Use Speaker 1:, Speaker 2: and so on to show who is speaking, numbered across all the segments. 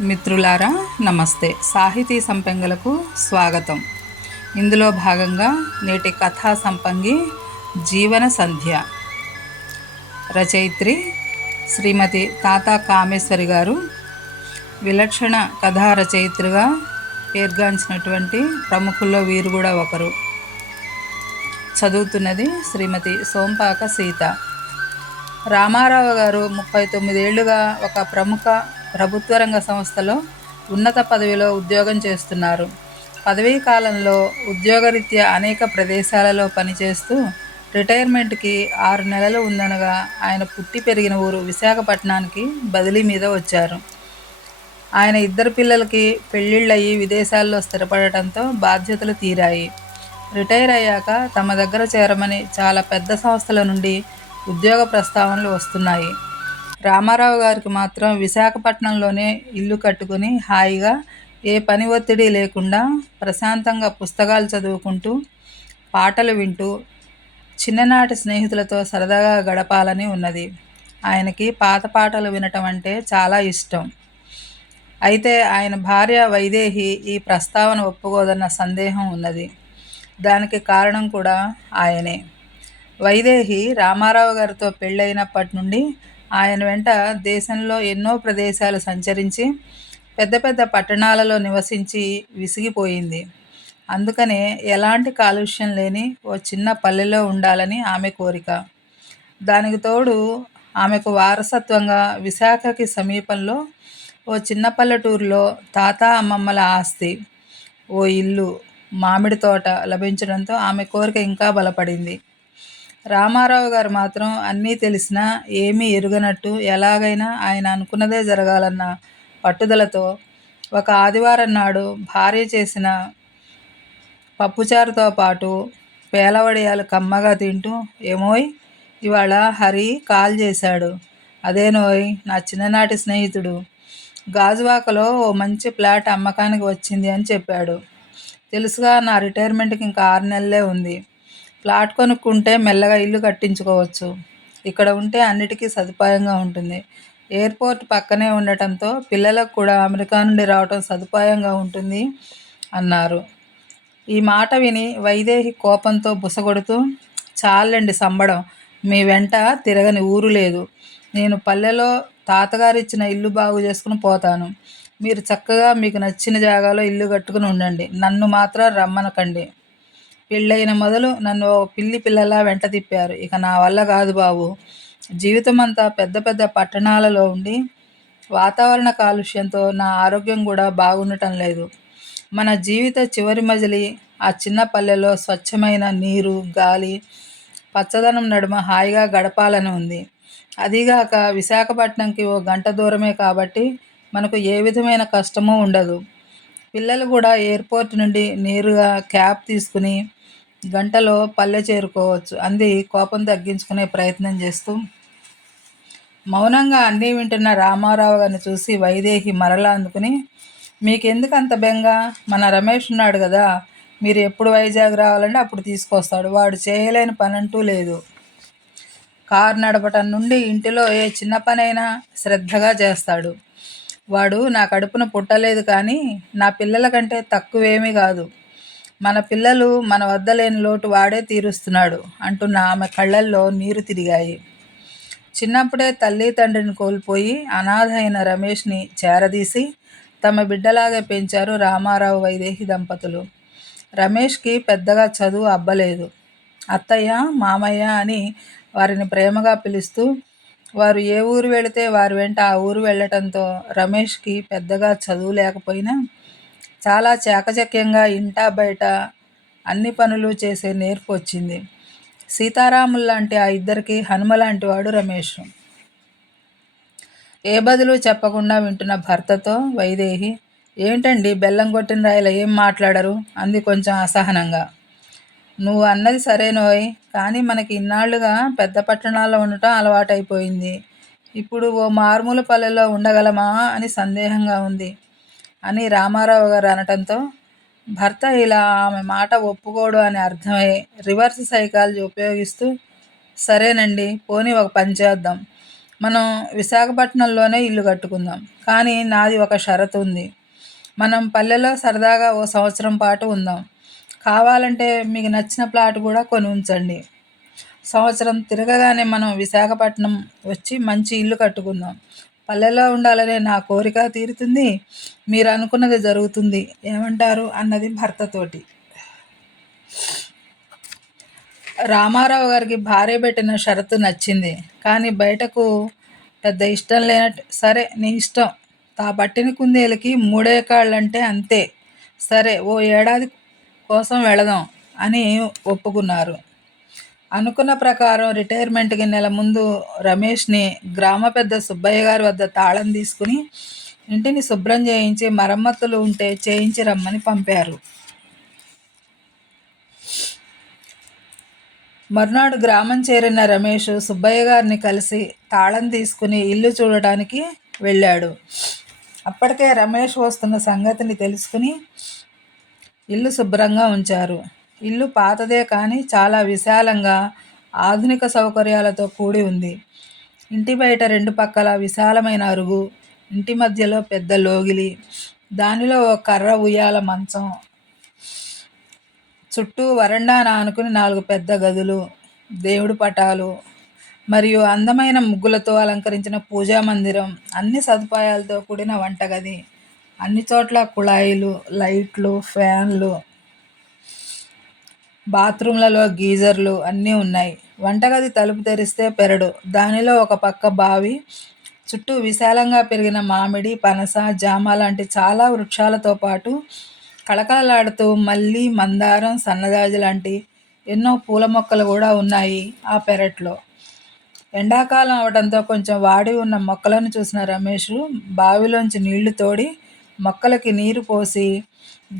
Speaker 1: మిత్రులారా నమస్తే. సాహితీ సంపంగులకు స్వాగతం. ఇందులో భాగంగా నేటి కథా సంపంగి జీవన సంధ్య. రచయిత్రి శ్రీమతి తాత కామేశ్వరి గారు విలక్షణ కథా రచయిత్రిగా పేర్గాంచినటువంటి ప్రముఖుల్లో వీరు కూడా ఒకరు. చదువుతున్నది శ్రీమతి సోంపాక సీత. రామారావు గారు ముప్పై తొమ్మిదేళ్ళుగా ఒక ప్రముఖ ప్రభుత్వ రంగ సంస్థలో ఉన్నత పదవిలో ఉద్యోగం చేస్తున్నారు. పదవీ కాలంలో ఉద్యోగరీత్యా అనేక ప్రదేశాలలో పనిచేస్తూ రిటైర్మెంట్కి ఆరు నెలలు ఉందనగా ఆయన పుట్టి పెరిగిన ఊరు విశాఖపట్నానికి బదిలీ మీద వచ్చారు. ఆయన ఇద్దరు పిల్లలకి పెళ్ళిళ్ళయి విదేశాల్లో స్థిరపడటంతో బాధ్యతలు తీరాయి. రిటైర్ అయ్యాక తమ దగ్గర చేరమని చాలా పెద్ద సంస్థల నుండి ఉద్యోగ ప్రస్తావనలు వస్తున్నాయి. రామారావు గారికి మాత్రం విశాఖపట్నంలోనే ఇల్లు కట్టుకుని హాయిగా ఏ పని ఒత్తిడి లేకుండా ప్రశాంతంగా పుస్తకాలు చదువుకుంటూ పాటలు వింటూ చిన్ననాటి స్నేహితులతో సరదాగా గడపాలని ఉన్నది. ఆయనకి పాత పాటలు వినటం అంటే చాలా ఇష్టం. అయితే ఆయన భార్య వైదేహి ఈ ప్రస్తావన ఒప్పుకోదన్న సందేహం ఉన్నది. దానికి కారణం కూడా ఆయనే. వైదేహి రామారావు గారితో పెళ్ళైనప్పటి నుండి ఆయన వెంట దేశంలో ఎన్నో ప్రదేశాలు సంచరించి పెద్ద పెద్ద పట్టణాలలో నివసించి విసిగిపోయింది. అందుకనే ఎలాంటి కాలుష్యం లేని ఓ చిన్న పల్లెలో ఉండాలని ఆమె కోరిక. దానికి తోడు ఆమెకు వారసత్వంగా విశాఖకి సమీపంలో ఓ చిన్న పల్లెటూరులో తాత అమ్మమ్మల ఆస్తి ఓ ఇల్లు మామిడి తోట లభించడంతో ఆమె కోరిక ఇంకా బలపడింది. రామారావు గారు మాత్రం అన్నీ తెలిసినా ఏమీ ఎరుగనట్టు ఎలాగైనా ఆయన అనుకున్నదే జరగాలన్న పట్టుదలతో ఒక ఆదివారం నాడు భార్య చేసిన పప్పుచారుతో పాటు పేలవడియాలు కమ్మగా తింటూ ఏమోయ్ ఇవాళ హరి కాల్ చేశాడు. అదేనోయ్ నా చిన్ననాటి స్నేహితుడు. గాజువాకలో ఓ మంచి ఫ్లాట్ అమ్మకానికి వచ్చింది అని చెప్పాడు. తెలుసుగా నా రిటైర్మెంట్కి ఇంకా ఆరు నెలలే ఉంది. ప్లాట్ కొనుక్కుంటే మెల్లగా ఇల్లు కట్టించుకోవచ్చు. ఇక్కడ ఉంటే అన్నిటికీ సదుపాయంగా ఉంటుంది. ఎయిర్పోర్ట్ పక్కనే ఉండటంతో పిల్లలకు కూడా అమెరికా నుండి రావటం సదుపాయంగా ఉంటుంది అన్నారు. ఈ మాట విని వైదేహి కోపంతో బుసగొడుతూ చాలండి సంబడం మీ వెంట తిరగని ఊరు లేదు. నేను పల్లెలో తాతగారిచ్చిన ఇల్లు బాగు చేసుకుని పోతాను. మీరు చక్కగా మీకు నచ్చిన జాగాలో ఇల్లు కట్టుకుని ఉండండి. నన్ను మాత్రం రమ్మనకండి. పెళ్ళైన మొదలు నన్ను పిల్లి పిల్లలా వెంట తిప్పారు. ఇక నా వల్ల కాదు బాబు. జీవితం అంతా పెద్ద పెద్ద పట్టణాలలో ఉండి వాతావరణ కాలుష్యంతో నా ఆరోగ్యం కూడా బాగుండటం లేదు. మన జీవిత చివరి మజిలి ఆ చిన్న పల్లెలో స్వచ్ఛమైన నీరు గాలి పచ్చదనం నడుమ హాయిగా గడపాలని ఉంది. అదిగాక విశాఖపట్నంకి ఓ గంట దూరమే కాబట్టి మనకు ఏ విధమైన కష్టమూ ఉండదు. పిల్లలు కూడా ఎయిర్పోర్ట్ నుండి నేరుగా క్యాబ్ తీసుకుని గంటలో పల్లె చేరుకోవచ్చు అంది కోపం తగ్గించుకునే ప్రయత్నం చేస్తూ. మౌనంగా అన్నీ వింటున్న రామారావు గారిని చూసి వైదేహి మరలా అందుకుని మీకెందుకు అంత బెంగ? మన రమేష్ ఉన్నాడు కదా మీరు ఎప్పుడు వైజాగ్ రావాలంటే అప్పుడు తీసుకొస్తాడు వాడు చేయలేని పని అంటూ లేదు. కారు నడపటం నుండి ఇంటిలో ఏ చిన్న పనైనా శ్రద్ధగా చేస్తాడు. వాడు నా కడుపున పుట్టలేదు కానీ నా పిల్లల కంటే తక్కువేమీ కాదు. మన పిల్లలు మన వద్ద లేని లోటు వాడే తీరుస్తున్నాడు అంటున్న ఆమె కళ్ళల్లో నీరు తిరిగాయి. చిన్నప్పుడే తల్లి తండ్రిని కోల్పోయి అనాథ అయిన రమేష్ని చేరదీసి తమ బిడ్డలాగా పెంచారు రామారావు వైదేహి దంపతులు. రమేష్కి పెద్దగా చదువు అబ్బలేదు. అత్తయ్య మామయ్య అని వారిని ప్రేమగా పిలుస్తూ వారు ఏ ఊరు వెళితే వారి వెంట ఆ ఊరు వెళ్ళటంతో రమేష్కి పెద్దగా చదువు లేకపోయినా చాలా చాకచక్యంగా ఇంటా బయట అన్ని పనులు చేసే నేర్పు వచ్చింది. సీతారాములు లాంటి ఆ ఇద్దరికి హనుమ లాంటి వాడు రమేష్. ఏ బదులు చెప్పకుండా వింటున్న భర్తతో వైదేహి ఏంటండి బెల్లం కొట్టిన రాయల ఏం మాట్లాడరు? అంది కొంచెం అసహనంగా. నువ్వు అన్నది సరేనోయ్ కానీ మనకి ఇన్నాళ్ళుగా పెద్ద పట్టణాల్లో ఉండటం అలవాటైపోయింది. ఇప్పుడు ఓ మారుమూల పల్లెలో ఉండగలమా? అని సందేహంగా ఉంది. అని రామారావు గారు అనటంతో భర్త ఇలా ఆమె మాట ఒప్పుకోడు అని అర్థమై రివర్స్ సైకాలజీ ఉపయోగిస్తూ సరేనండి పోనీ ఒక పని చేద్దాం. మనం విశాఖపట్నంలోనే ఇల్లు కట్టుకుందాం. కానీ నాది ఒక షరతు ఉంది. మనం పల్లెలో సరదాగా ఓ సంవత్సరం పాటు ఉందాం. కావాలంటే మీకు నచ్చిన ప్లాట్ కూడా కొని ఉంచండి. సంవత్సరం తిరగగానే మనం విశాఖపట్నం వచ్చి మంచి ఇల్లు కట్టుకుందాం. పల్లెలో ఉండాలనే నా కోరిక తీరుతుంది. మీరు అనుకున్నది జరుగుతుంది. ఏమంటారు? అన్నది భర్తతోటి. రామారావు గారికి భార్య పెట్టిన షరతు నచ్చింది. కానీ బయటకు పెద్ద ఇష్టం లేనట్టు సరే నీ ఇష్టం. తా పట్టిన కుందేలకి మూడే కాళ్ళంటే అంతే. సరే ఓ ఏడాది కోసం వెళదాం అని ఒప్పుకున్నారు. అనుకున్న ప్రకారం రిటైర్మెంట్కి నెల ముందు రమేష్ని గ్రామ పెద్ద సుబ్బయ్య గారి వద్ద తాళం తీసుకుని ఇంటిని శుభ్రం చేయించి మరమ్మతులు ఉంటే చేయించి రమ్మని పంపారు. మర్నాడు గ్రామం చేరిన రమేష్ సుబ్బయ్య గారిని కలిసి తాళం తీసుకుని ఇల్లు చూడటానికి వెళ్ళాడు. అప్పటికే రమేష్ వస్తున్న సంగతిని తెలుసుకుని ఇల్లు శుభ్రంగా ఉంచారు. ఇల్లు పాతదే కానీ చాలా విశాలంగా ఆధునిక సౌకర్యాలతో కూడి ఉంది. ఇంటి బయట రెండు పక్కల విశాలమైన అరుగు ఇంటి మధ్యలో పెద్ద లోగిలి దానిలో ఒక కర్ర ఉయ్యాల మంచం. చుట్టూ వరండా ఆనుకుని నాలుగు పెద్ద గదులు దేవుడి పటాలు మరియు అందమైన ముగ్గులతో అలంకరించిన పూజా మందిరం అన్ని సదుపాయాలతో కూడిన వంటగది. అన్ని చోట్ల కుళాయిలు లైట్లు ఫ్యాన్లు బాత్రూంలలో గీజర్లు అన్నీ ఉన్నాయి. వంటగది తలుపు తెరిస్తే పెరడు. దానిలో ఒక పక్క బావి చుట్టూ విశాలంగా పెరిగిన మామిడి పనస జామ లాంటి చాలా వృక్షాలతో పాటు కళకళలాడుతూ మల్లి మందారం సన్నజాజి లాంటి ఎన్నో పూల మొక్కలు కూడా ఉన్నాయి ఆ పెరట్లో. ఎండాకాలం అవడంతో కొంచెం వాడి ఉన్న మొక్కలను చూసిన రమేష్ బావిలోంచి నీళ్ళు తోడి మొక్కలకి నీరు పోసి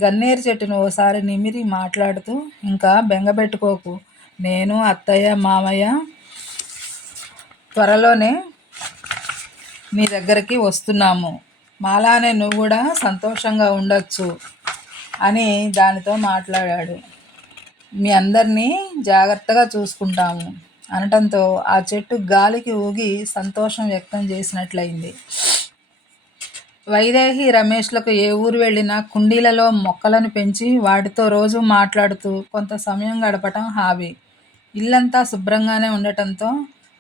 Speaker 1: గన్నేరు చెట్టును ఓసారి నిమిరి మాట్లాడుతూ ఇంకా బెంగబెట్టుకోకు నేను అత్తయ్య మామయ్య త్వరలోనే మీ దగ్గరికి వస్తున్నాము. మాలానే నువ్వు కూడా సంతోషంగా ఉండొచ్చు అని దానితో మాట్లాడాడు. మీ అందరినీ జాగ్రత్తగా చూసుకుంటాము అనటంతో ఆ చెట్టు గాలికి ఊగి సంతోషం వ్యక్తం చేసినట్లయింది. వైదేహి రమేష్లకు ఏ ఊరు వెళ్ళినా కుండీలలో మొక్కలను పెంచి వాటితో రోజు మాట్లాడుతూ కొంత సమయం గడపటం హాబీ. ఇల్లంతా శుభ్రంగానే ఉండటంతో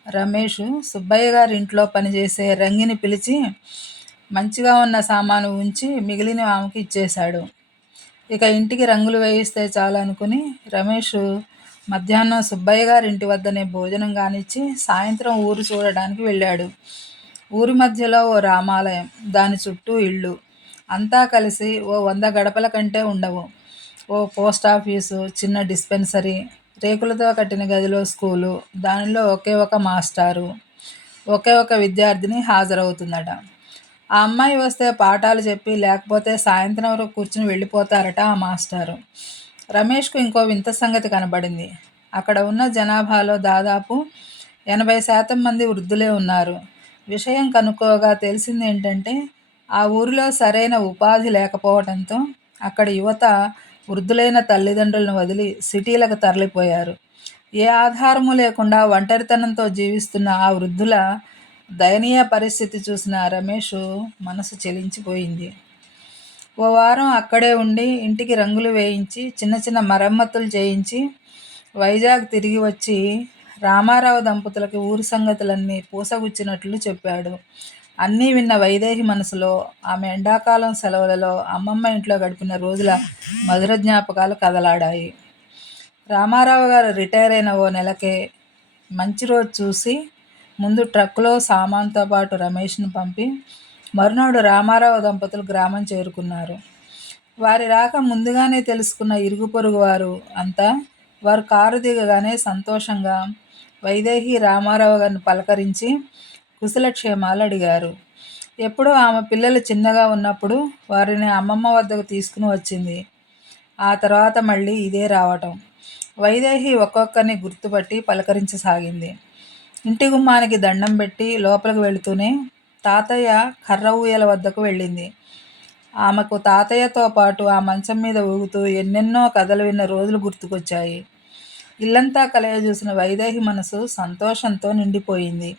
Speaker 1: రమేష్ సుబ్బయ్య గారి ఇంట్లో పనిచేసే రంగిని పిలిచి మంచిగా ఉన్న సామాను ఉంచి మిగిలిన ఆమెకి ఇచ్చేశాడు. ఇక ఇంటికి రంగులు వేయిస్తే చాలు అనుకుని రమేష్ మధ్యాహ్నం సుబ్బయ్య గారి ఇంటి వద్దనే భోజనం కానిచ్చి సాయంత్రం ఊరు చూడడానికి వెళ్ళాడు. ఊరి మధ్యలో ఓ రామాలయం దాని చుట్టూ ఇళ్ళు. అంతా కలిసి ఓ వంద గడపల కంటే ఉండవు. ఓ పోస్ట్ ఆఫీసు చిన్న డిస్పెన్సరీ రేకులతో కట్టిన గదిలో స్కూలు దానిలో ఒకే ఒక మాస్టారు ఒకే ఒక విద్యార్థిని హాజరవుతుందట. ఆ అమ్మాయి వస్తే పాఠాలు చెప్పి లేకపోతే సాయంత్రం వరకు కూర్చుని వెళ్ళిపోతారట ఆ మాస్టారు. రమేష్కు ఇంకో వింత సంగతి కనబడింది. అక్కడ ఉన్న జనాభాలో దాదాపు ఎనభై శాతం మంది వృద్ధులే ఉన్నారు. విషయం కనుక్కోగా తెలిసింది ఏంటంటే ఆ ఊరిలో సరైన ఉపాధి లేకపోవడంతో అక్కడ యువత వృద్ధులైన తల్లిదండ్రులను వదిలి సిటీలకు తరలిపోయారు. ఏ ఆధారము లేకుండా ఒంటరితనంతో జీవిస్తున్న ఆ వృద్ధుల దయనీయ పరిస్థితి చూసిన రమేష్ మనసు చెలించిపోయింది. ఓ వారం అక్కడే ఉండి ఇంటికి రంగులు వేయించి చిన్న చిన్న మరమ్మతులు చేయించి వైజాగ్ తిరిగి వచ్చి రామారావు దంపతులకి ఊరి సంగతులన్నీ పూసగుచ్చినట్లు చెప్పాడు. అన్నీ విన్న వైదేహి మనసులో ఆమె ఎండాకాలం సెలవులలో అమ్మమ్మ ఇంట్లో గడిపిన రోజుల మధుర జ్ఞాపకాలు కదలాడాయి. రామారావు గారు రిటైర్ అయిన ఓ నెలకే మంచి రోజు చూసి ముందు ట్రక్కులో సామాన్తో పాటు రమేష్ను పంపి మరునాడు రామారావు దంపతులు గ్రామం చేరుకున్నారు. వారి రాక ముందుగానే తెలుసుకున్న ఇరుగు పొరుగు వారు అంతా వారు కారు దిగగానే సంతోషంగా వైదేహి రామారావు గారిని పలకరించి కుశలక్షేమాలు అడిగారు. ఎప్పుడో ఆమె పిల్లలు చిన్నగా ఉన్నప్పుడు వారిని అమ్మమ్మ వద్దకు తీసుకుని వచ్చింది. ఆ తర్వాత మళ్ళీ ఇదే రావటం. వైదేహి ఒక్కొక్కరిని గుర్తుపట్టి పలకరించసాగింది. ఇంటి గుమ్మానికి దండం పెట్టి లోపలికి వెళుతూనే తాతయ్య కర్ర ఊయల వద్దకు వెళ్ళింది. ఆమెకు తాతయ్యతో పాటు ఆ మంచం మీద ఊగుతూ ఎన్నెన్నో కథలు విన్న రోజులు గుర్తుకొచ్చాయి. ఇల్లంతా కలయ చూసిన వైదేహి మనసు సంతోషంతో నిండిపోయింది.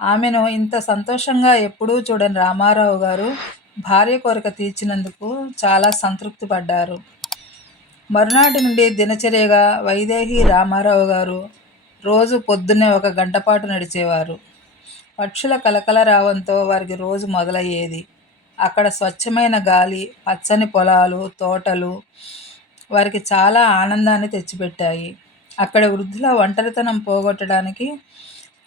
Speaker 1: ఆమెను ఇంత సంతోషంగా ఎప్పుడూ చూడని రామారావు గారు భార్య కోరిక తీర్చినందుకు చాలా సంతృప్తి పడ్డారు. మరునాటి నుండి దినచర్యగా వైదేహి రామారావు గారు రోజు పొద్దున్నే ఒక గంటపాటు నడిచేవారు. పక్షుల కలకల రావంతో వారికి రోజు మొదలయ్యేది. అక్కడ స్వచ్ఛమైన గాలి పచ్చని పొలాలు తోటలు వారికి చాలా ఆనందాన్ని తెచ్చిపెట్టాయి. అక్కడ వృద్ధుల ఒంటరితనం పోగొట్టడానికి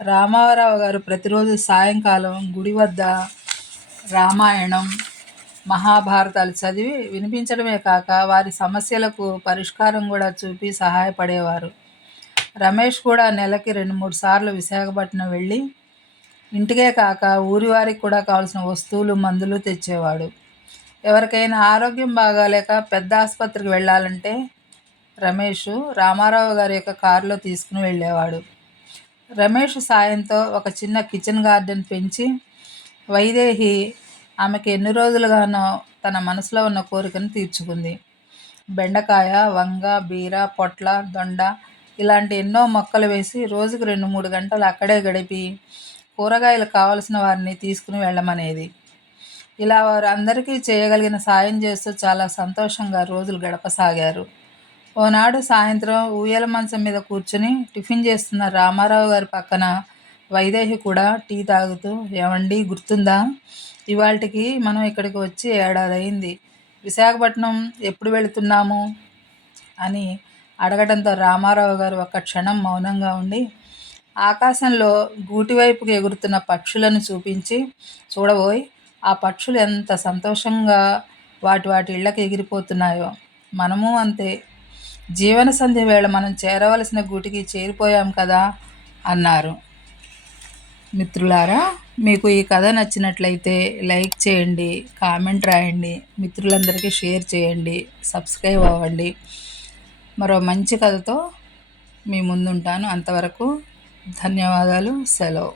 Speaker 1: రామారావు గారు ప్రతిరోజు సాయంకాలం గుడి వద్ద రామాయణం మహాభారతాలు చదివి వినిపించడమే కాక వారి సమస్యలకు పరిష్కారం కూడా చూపి సహాయపడేవారు. రమేష్ కూడా నెలకి రెండు మూడు సార్లు విశాఖపట్నం వెళ్ళి ఇంటికే కాక ఊరి వారికి కూడా కావాల్సిన వస్తువులు మందులు తెచ్చేవాడు. ఎవరికైనా ఆరోగ్యం బాగాలేక పెద్ద ఆసుపత్రికి వెళ్ళాలంటే రమేష్ రామారావు గారి యొక్క కారులో తీసుకుని వెళ్ళేవాడు. రమేష్ సాయంతో ఒక చిన్న కిచెన్ గార్డెన్ పెంచి వైదేహి ఆమెకి ఎన్ని రోజులుగానో తన మనసులో ఉన్న కోరికను తీర్చుకుంది. బెండకాయ వంగ బీర పొట్ల దొండ ఇలాంటి ఎన్నో మొక్కలు వేసి రోజుకు రెండు మూడు గంటలు అక్కడే గడిపి కూరగాయలు కావలసిన వారిని తీసుకుని వెళ్ళమనేది. ఇలా వారు అందరికీ చేయగలిగిన సాయం చేస్తూ చాలా సంతోషంగా రోజులు గడపసాగారు. ఓనాడు సాయంత్రం ఊయల మంచం మీద కూర్చుని టిఫిన్ చేస్తున్న రామారావు గారి పక్కన వైదేహి కూడా టీ తాగుతూ ఏమండి గుర్తుందా? ఇవాళకి మనం ఇక్కడికి వచ్చి ఏడాది అయింది విశాఖపట్నం ఎప్పుడు వెళుతున్నాము? అని అడగడంతో రామారావు గారు ఒక క్షణం మౌనంగా ఉండి ఆకాశంలో గూటివైపుకి ఎగురుతున్న పక్షులను చూపించి చూడబోయ్ ఆ పక్షులు ఎంత సంతోషంగా వాటి వాటి ఇళ్ళకి ఎగిరిపోతున్నాయో. మనము అంతే. జీవన సంధ్య వేళ మనం చేరవలసిన గూటికి చేరిపోయాం కదా అన్నారు. మిత్రులారా మీకు ఈ కథ నచ్చినట్లయితే లైక్ చేయండి కామెంట్ రాయండి మిత్రులందరికీ షేర్ చేయండి సబ్స్క్రైబ్ అవ్వండి. మరో మంచి కథతో మీ ముందుంటాను. అంతవరకు ధన్యవాదాలు సెలవు.